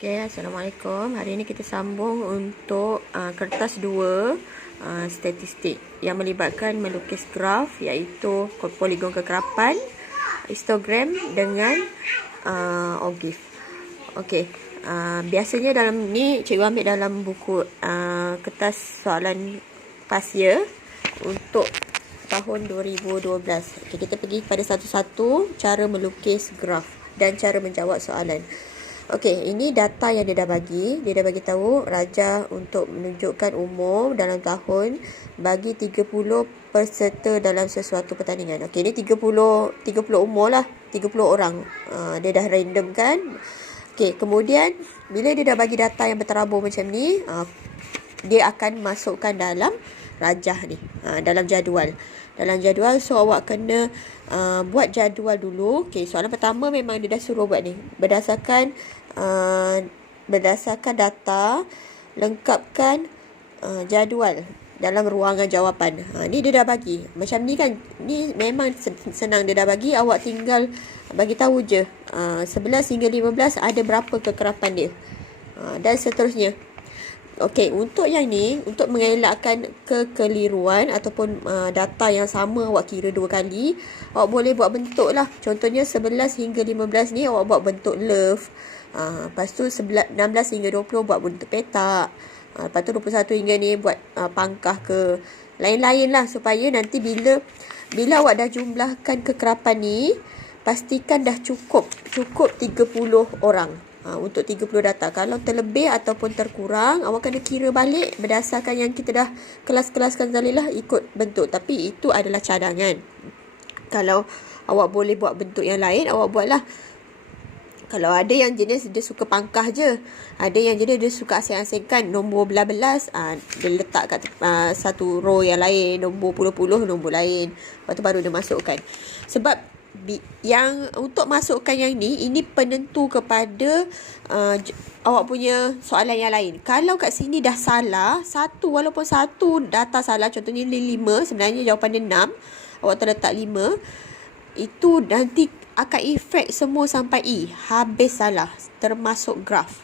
Okay, Assalamualaikum. Hari ini kita sambung untuk kertas 2 statistik yang melibatkan melukis graf, iaitu poligon kekerapan, histogram dengan OGIF. Okey, biasanya dalam ni cikgu ambil dalam buku kertas soalan past year untuk tahun 2012. Okay, kita pergi pada satu-satu cara melukis graf dan cara menjawab soalan. Okey, ini data yang dia dah bagi. Dia dah bagi tahu Raja untuk menunjukkan umur dalam tahun bagi 30 peserta dalam sesuatu pertandingan. Okey, ini 30 umur lah, 30 orang. Dia dah random kan. Okey, kemudian bila dia dah bagi data yang berterabur macam ni, dia akan masukkan dalam rajah ni, dalam jadual. So awak kena buat jadual dulu. Okey, soalan pertama memang dia dah suruh buat ni. Berdasarkan data, lengkapkan jadual dalam ruangan jawapan. Ni dia dah bagi. Macam ni kan, ni memang senang dia dah bagi. Awak tinggal bagi tahu je 11 hingga 15 ada berapa kekerapan dia. Dan seterusnya. Okey, untuk yang ni, untuk mengelakkan kekeliruan ataupun data yang sama awak kira dua kali, awak boleh buat bentuk lah. Contohnya 11 hingga 15 ni awak buat bentuk love. Lepas tu 16 hingga 20 buat bentuk petak. Lepas tu 21 hingga ni buat pangkah ke lain-lain lah, supaya nanti bila awak dah jumlahkan kekerapan ni, pastikan dah cukup 30 orang. Untuk 30 data. Kalau terlebih ataupun terkurang, awak kena kira balik berdasarkan yang kita dah kelas-kelaskan tadi lah, ikut bentuk. Tapi itu adalah cadangan. Kalau awak boleh buat bentuk yang lain, awak buatlah. Kalau ada yang jenis dia suka pangkah je, ada yang jenis dia suka asing-asingkan nombor belas-belas, dia letak kat satu row yang lain, nombor puluh-puluh nombor lain. Lepas tu baru dia masukkan. Sebab yang untuk masukkan yang ni, ini penentu kepada awak punya soalan yang lain. Kalau kat sini dah salah walaupun satu data salah, contohnya 5, sebenarnya jawapan dia 6, awak terletak 5, itu nanti akan efek semua sampai E, habis salah, termasuk graf.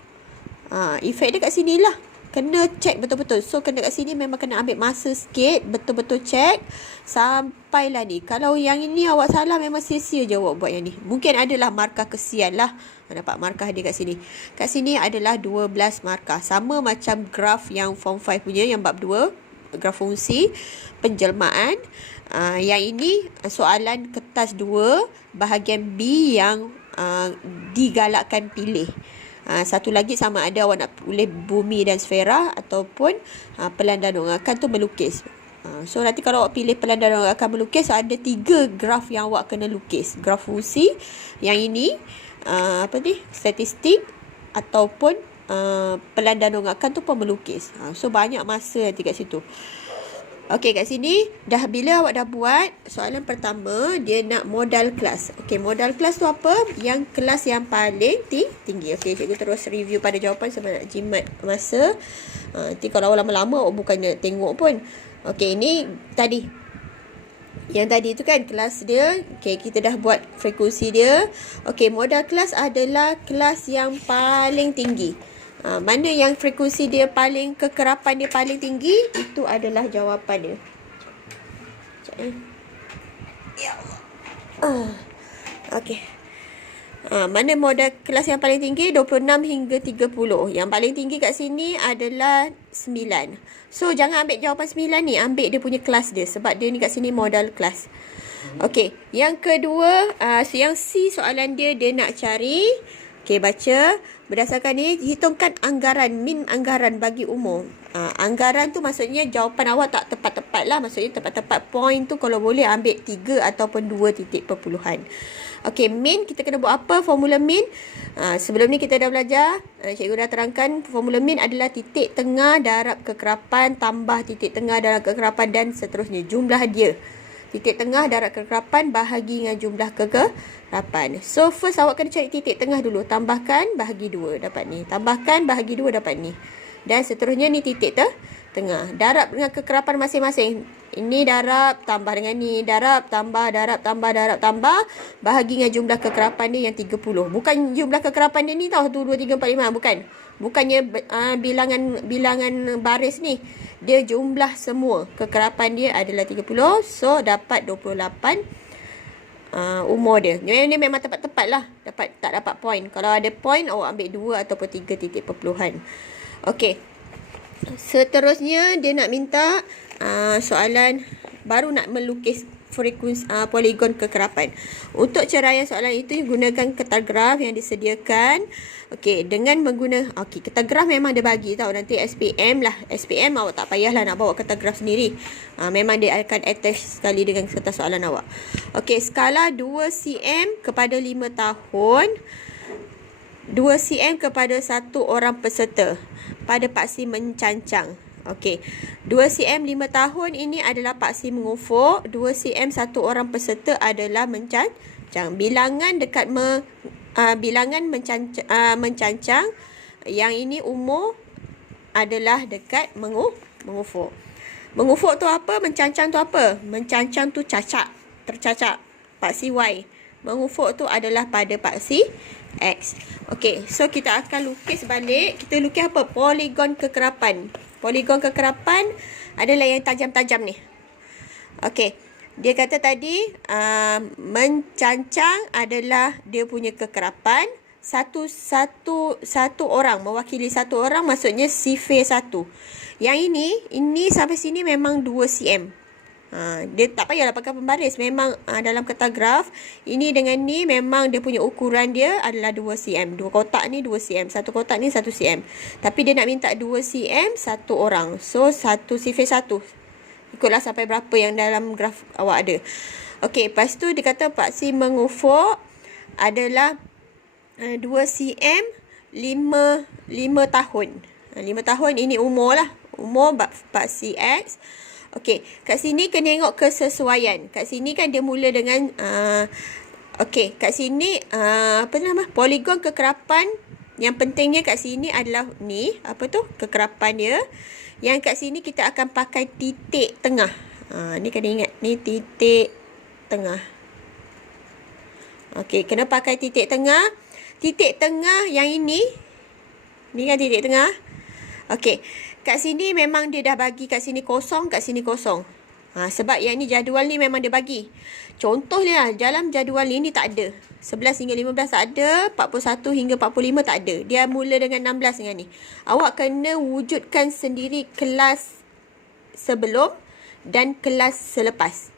Efek dia kat sini lah. Kena check betul-betul. So kena kat sini memang kena ambil masa sikit, betul-betul check sampailah ni. Kalau yang ini awak salah, memang sia-sia je awak buat yang ni. Mungkin adalah markah kesian lah. Nampak markah dia kat sini. Kat sini adalah 12 markah. Sama macam graf yang form 5 punya, yang bab 2, graf fungsi penjelmaan. Yang ini soalan kertas 2 bahagian B yang digalakkan pilih. Satu lagi sama ada awak nak pilih bumi dan sfera ataupun pelan dan ongakan tu melukis. So nanti kalau awak pilih pelan dan ongakan melukis, ada 3 graf yang awak kena lukis. Graf fungsi, yang ini statistik, ataupun pelan dan ongakan tu pun melukis. So banyak masa nanti kat situ. Okey, kat sini bila awak dah buat soalan pertama, dia nak modal kelas. Okey, modal kelas tu apa? Yang kelas yang paling tinggi. Okey, cikgu terus review pada jawapan sebab nak jimat masa. Nanti kalau awak lama-lama awak bukannya tengok pun. Okey, ini tadi. Yang tadi tu kan kelas dia. Okey, kita dah buat frekuensi dia. Okey, modal kelas adalah kelas yang paling tinggi. Mana yang frekuensi dia paling, kekerapan dia paling tinggi, itu adalah jawapan dia. Ya Allah. Okey. Mana modal kelas yang paling tinggi? 26 hingga 30. Yang paling tinggi kat sini adalah 9. So jangan ambil jawapan 9 ni, ambil dia punya kelas dia, sebab dia ni kat sini modal kelas. Okey, yang kedua, yang C soalan dia nak cari. Okey, baca. Berdasarkan ni, hitungkan anggaran, min anggaran bagi umur. Anggaran tu maksudnya jawapan awak tak tepat-tepat lah. Maksudnya tepat-tepat point tu kalau boleh ambil 3 ataupun 2 titik perpuluhan. Okey, min kita kena buat apa? Formula min. Sebelum ni kita dah belajar. Cikgu dah terangkan formula min adalah titik tengah darab kekerapan tambah titik tengah darab kekerapan dan seterusnya. Jumlah dia. Titik tengah darab kekerapan bahagi dengan jumlah kekerapan. So first awak kena cari titik tengah dulu. Tambahkan bahagi 2 dapat ni. Tambahkan bahagi 2 dapat ni. Dan seterusnya ni titik tengah. Darab dengan kekerapan masing-masing. Ini darab tambah dengan ni. Darab tambah, darab tambah, darab tambah. Bahagi dengan jumlah kekerapan dia yang 30. Bukan jumlah kekerapan dia ni tau. 1, 2, 3, 4, 5. Bukan. Bukannya bilangan baris ni. Dia jumlah semua. Kekerapan dia adalah 30. So, dapat 28 umur dia. Dia memang tepat-tepat lah. Tak dapat point. Kalau ada point, awak ambil 2 ataupun 3 titik perpuluhan. Okey. Seterusnya, dia nak minta soalan baru nak melukis frekuensi poligon kekerapan. Untuk ceraian soalan itu gunakan kertas graf yang disediakan. Okey, dengan menggunakan kertas graf memang dia bagi tahu nanti SPM lah. SPM awak tak payahlah nak bawa kertas graf sendiri. Memang dia akan attach sekali dengan kertas soalan awak. Okey, skala 2 cm kepada 5 tahun. 2 cm kepada 1 orang peserta pada paksi mencancang. Okey. 2 cm 5 tahun ini adalah paksi mengufuk. 2 cm 1 orang peserta adalah mencancang. Bilangan dekat bilangan mencancang. Yang ini umur adalah dekat mengufuk. Mengufuk tu apa? Mencancang tu apa? Mencancang tu cacat, tercacat. Paksi Y. Mengufuk tu adalah pada paksi X. Okey, so kita akan lukis balik. Kita lukis apa? Poligon kekerapan. Poligon kekerapan adalah yang tajam-tajam ni. Okey, dia kata tadi mencancang adalah dia punya kekerapan. Satu orang, mewakili satu orang, maksudnya sifir 1. Yang ini sampai sini memang 2 cm. Dia tak payahlah pakai pembaris. Memang dalam kertas graf, ini dengan ni memang dia punya ukuran dia adalah 2 cm. Dua kotak ni 2 cm. Satu kotak ni 1 cm. Tapi dia nak minta 2 cm satu orang. So, 1 sifir 1. Ikutlah sampai berapa yang dalam graf awak ada. Okey, lepas tu dia kata paksi mengufuk adalah 2 cm 5 tahun. 5 tahun ini umur lah. Umur paksi X. Okey, kat sini kena tengok kesesuaian. Kat sini kan dia mula dengan okey, kat sini apa nama? Poligon kekerapan. Yang pentingnya kat sini adalah ni, apa tu? Kekerapan dia. Yang kat sini kita akan pakai titik tengah. Ni kena ingat, ni titik tengah. Okey, kena pakai titik tengah. Titik tengah yang ini. Ni kan titik tengah. Okey, kat sini memang dia dah bagi kat sini kosong, kat sini kosong. Sebab yang ni jadual ni memang dia bagi. Contohnya dalam jadual ni tak ada. 11 hingga 15 tak ada, 41 hingga 45 tak ada. Dia mula dengan 16 dengan ni. Awak kena wujudkan sendiri kelas sebelum dan kelas selepas.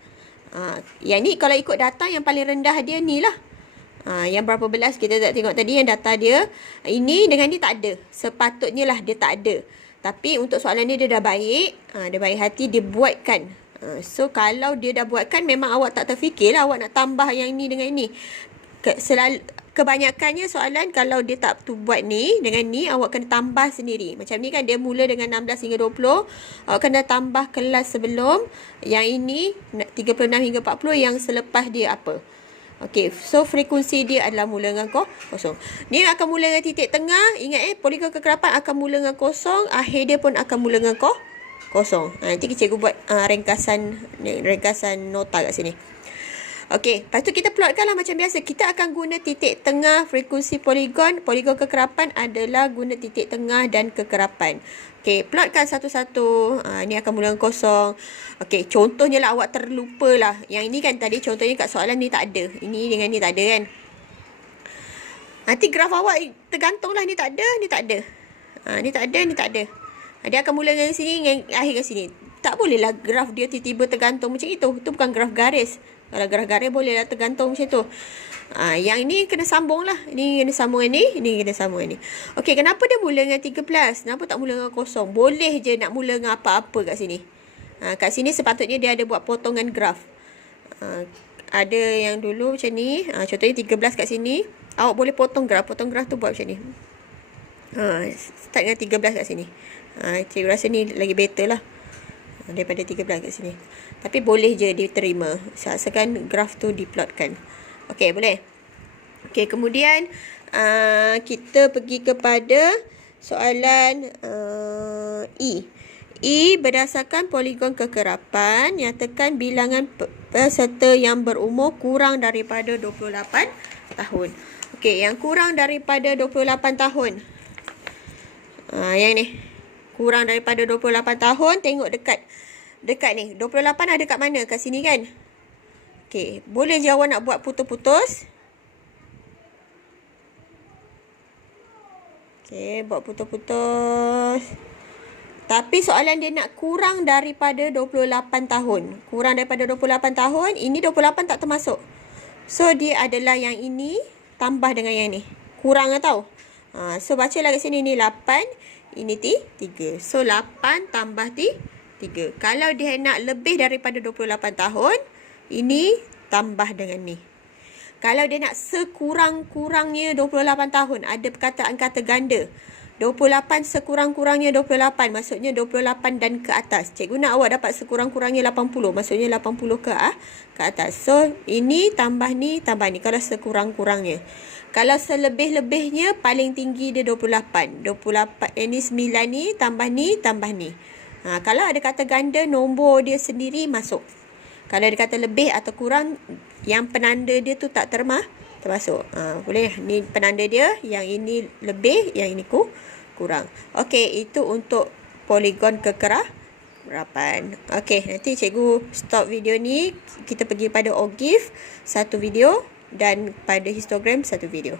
Yang ni kalau ikut data yang paling rendah dia ni lah. Yang berapa belas kita tak tengok tadi yang data dia. Ini dengan ni tak ada. Sepatutnya lah dia tak ada. Tapi untuk soalan ni dia dah baik. Dia baik hati, dia buatkan. So kalau dia dah buatkan, memang awak tak terfikir lah awak nak tambah yang ni dengan ni. Kebanyakannya soalan kalau dia tak buat ni dengan ni, awak kena tambah sendiri. Macam ni kan dia mula dengan 16 hingga 20. Awak kena tambah kelas sebelum. Yang ini 36 hingga 40. Yang selepas dia apa. Okey, so frekuensi dia adalah mula dengan kosong. Ni akan mula dengan titik tengah. Ingat poligon kekerapan akan mula dengan kosong. Akhir dia pun akan mula dengan kosong. Nanti cikgu buat ringkasan nota kat sini. Okey, lepas tu kita plotkan lah macam biasa. Kita akan guna titik tengah frekuensi poligon. Poligon kekerapan adalah guna titik tengah dan kekerapan. Okey, plotkan satu-satu. Ni akan mula dengan kosong. Okey, contohnya lah awak terlupa lah. Yang ini kan tadi contohnya kat soalan ni tak ada. Ini dengan ni tak ada kan. Nanti graf awak tergantung lah. Ni tak ada, ni tak ada. Ni tak ada, ni tak ada. Dia akan mula dengan sini, dengan akhir kat sini. Tak boleh lah graf dia tiba-tiba tergantung macam itu. Itu bukan graf garis. Kalau graf garis boleh lah tergantung macam tu. Yang ini kena sambung lah. Ini kena sambung ini. Ini kena sambung ini. Okey, kenapa dia mula dengan 13? Kenapa tak mula dengan kosong? Boleh je nak mula dengan apa-apa kat sini. Kat sini sepatutnya dia ada buat potongan graf. Ada yang dulu macam ni. Contohnya 13 kat sini. Awak boleh potong graf. Potong graf tu buat macam ni. Start dengan 13 kat sini. Cikgu rasa ni lagi better lah daripada 13 kat sini. Tapi boleh je diterima asalkan graf tu diplotkan. Okey, boleh. Okey, kemudian kita pergi kepada soalan E. I berdasarkan poligon kekerapan, nyatakan bilangan peserta yang berumur kurang daripada 28 tahun. Okey, yang kurang daripada 28 tahun. Yang ni. Kurang daripada 28 tahun, tengok dekat ni. 28 ada kat mana? Kat sini kan? Okey, boleh je awak nak buat putus-putus. Okey, buat putus-putus. Tapi soalan dia nak kurang daripada 28 tahun. Kurang daripada 28 tahun, ini 28 tak termasuk. So, dia adalah yang ini tambah dengan yang ni. Kurang lah tau. So, bacalah kat sini ni 8, ini 3. So, 8 tambah 3. Kalau dia nak lebih daripada 28 tahun, ini tambah dengan ni. Kalau dia nak sekurang-kurangnya 28 tahun, ada perkataan kata ganda. 28 sekurang-kurangnya 28, maksudnya 28 dan ke atas. Cikgu nak awak dapat sekurang-kurangnya 80, maksudnya 80 ke atas. So, ini tambah ni, tambah ni. Kalau sekurang-kurangnya. Kalau selebih-lebihnya, paling tinggi dia 28. 28, ini 9 ni, tambah ni, tambah ni. Kalau ada kata ganda, nombor dia sendiri masuk. Kalau ada kata lebih atau kurang, yang penanda dia tu tak termasuk. Boleh. Ni penanda dia. Yang ini lebih. Yang ini kurang. Okey. Itu untuk poligon kekerapan. Okey. Nanti cikgu stop video ni. Kita pergi pada OGIF. Satu video. Dan pada histogram satu video.